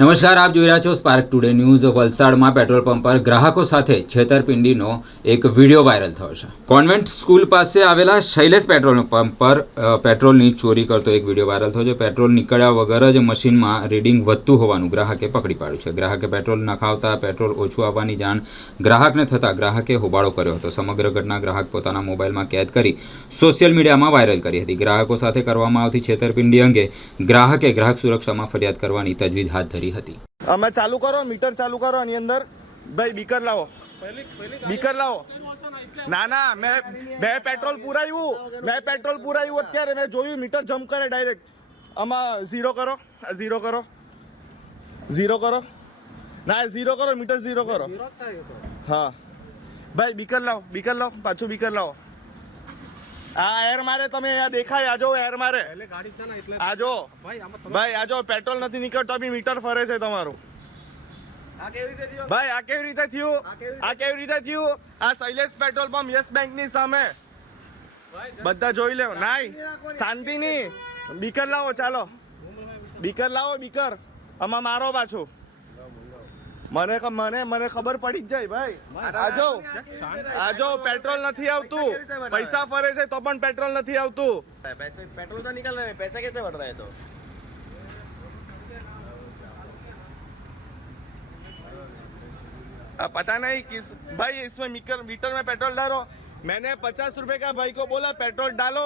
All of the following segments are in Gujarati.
નમસ્કાર, આપ જોઈ રહ્યા છો સ્પાર્ક ટુડે ન્યૂઝ વલસાડમાં પેટ્રોલ પંપ પર ગ્રાહકો સાથે છેતરપિંડીનો એક વીડિયો વાયરલ થયો છે. કોન્વેન્ટ સ્કૂલ પાસે આવેલા શૈલેષ પેટ્રોલ પંપ પર પેટ્રોલની ચોરી કરતો એક વીડિયો વાયરલ થયો છે. પેટ્રોલ નીકળ્યા વગર જ મશીનમાં રીડિંગ વધતું હોવાનું ગ્રાહકે પકડી પાડ્યું છે. ગ્રાહકે પેટ્રોલ નખાવતા પેટ્રોલ ઓછું આવવાની જાણ ગ્રાહકને થતાં ગ્રાહકે હોબાળો કર્યો હતો. સમગ્ર ઘટના ગ્રાહક પોતાના મોબાઈલમાં કેદ કરી સોશિયલ મીડિયામાં વાયરલ કરી હતી. ગ્રાહકો સાથે કરવામાં આવતી છેતરપિંડી અંગે ગ્રાહકે ગ્રાહક સુરક્ષામાં ફરિયાદ કરવાની તજવીજ હાથ ધરી હતી. અમે ચાલુ કરો, મીટર ચાલુ કરો આની અંદર. ભાઈ, બીકર લાવો. બીકર લાવો. ના ના, મેં બે પેટ્રોલ પુરાયું મેં પેટ્રોલ પુરાયું અત્યારે. મેં જોયું, મીટર જમ્પ કરે ડાયરેક્ટ. આમાં ઝીરો કરો ઝીરો કરો. ઝીરો કરો. ના ઝીરો કરો, મીટર ઝીરો કરો. હા. ભાઈ, બીકર લાવો બીકર લાવો, પાછું બીકર લાવો. આ એર મારે તમે અહીંયા દેખાય આજો એર મારે. ગાડી છે ને એટલે આજો ભાઈ આજો પેટ્રોલ નથી નીકળતો બી મીટર ફરે છે તમારું. ભાઈ આ કેવી રીતે થયું? આ કેવી રીતે થયું? આ શૈલેષ પેટ્રોલ પંપ યસ બેંકની સામે બધા જોઈ લેવો નાઈ શાંતિ ની બીકર લાવો ચાલો. બીકર લાવો બીકર. આમાં મારો પાછું. મને ખ- મને મને ખબર પડી જ જાય ભાઈ આજો આજો પેટ્રોલ નથી આવતું પૈસા ફરે છે તો પણ પેટ્રોલ નથી આવતું पेट्रोल तो निकल रहे हैं पैसा कैसे बढ़ रहा है तो आ, पता नहीं किस भाई इसमें मीटर मीटर में पेट्रोल डालो मैंने पचास रुपए का भाई को बोला पेट्रोल डालो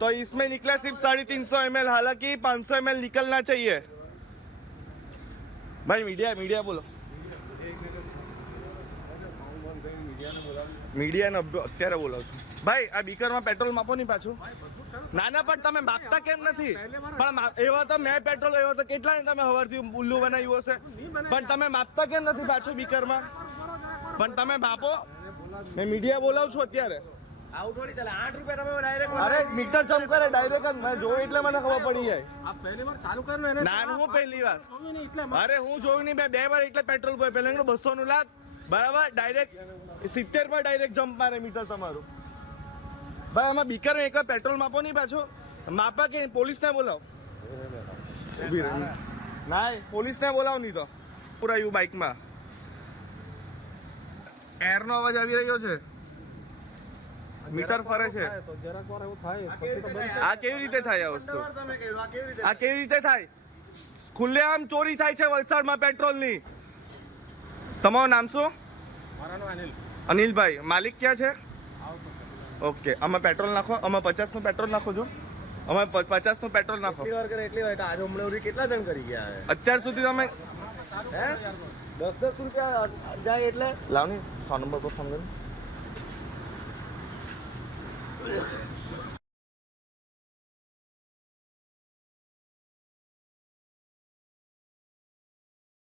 तो इसमें निकला सिर्फ साढ़े तीन सौ एम एल हालांकि पाँच सौ एम एल निकलना चाहिए भाई मीडिया मीडिया बोलो મીડિયાને અત્યારે બોલાવું છું ભાઈ આ બીકરમાં પેટ્રોલ માપો નહીં પાછું. ના ના પણ તમે માપતા કેમ નથી? પણ એવા તો મેં પેટ્રોલ એવા તો કેટલા ને તમે હવારથી ઉલ્લુ બનાવ્યું હશે? પણ તમે માપતા કેમ નથી પાછું બીકરમાં? પણ તમે માપો. મેં મીડિયા બોલાવું છું અત્યારે. આવું થોડી ચાલે. આઠ રૂપિયા તમે ડાયરેક્ટ અરે મીટર જમ્પ કરે? ડાયરેક્ટ મેં જોયું એટલે મને ખબર પડી જાય. પહેલી વાર ચાલુ ના હું પહેલી વાર. નહીં અરે હું જોયું નહીં બે બે વાર એટલે પેટ્રોલ પહેલા બસો નું લાખ. બરાબર? ડાયરેક્ટ સિત્તેર પર ડાયરેક્ટ જમ્પ મારે મીટર તમારું. ભાઈ આમાં બીકર એક વાર પેટ્રોલ માપો નહીં પાછો. માપા કે પોલીસને બોલાવો. ઊભી રહી. ના પોલીસને બોલાવો નહીં તો. પુરાયું બાઇકમાં. એરનો અવાજ આવી રહ્યો છે. મીટર ફરે છે. આ કેવી રીતે થાય આ વસ્તુ? આ કેવી રીતે આ કેવી રીતે થાય? ખુલ્લેઆમ ચોરી થાય છે વલસાડમાં પેટ્રોલની તમારું નામ શું? અનિલભાઈ. માલિક ક્યાં છે? ઓકે. આમાં પેટ્રોલ નાખો. આમાં પચાસનું પેટ્રોલ નાખો છો અમે પચાસનું પેટ્રોલ નાખો. વાર કરે એટલી વાર. આજે હમણાં કેટલા જણ કરી ગયા અત્યાર સુધી તમે હે? દસ દસ રૂપિયા જાય એટલે? લાવની. સો નંબર પર ફોન કરી.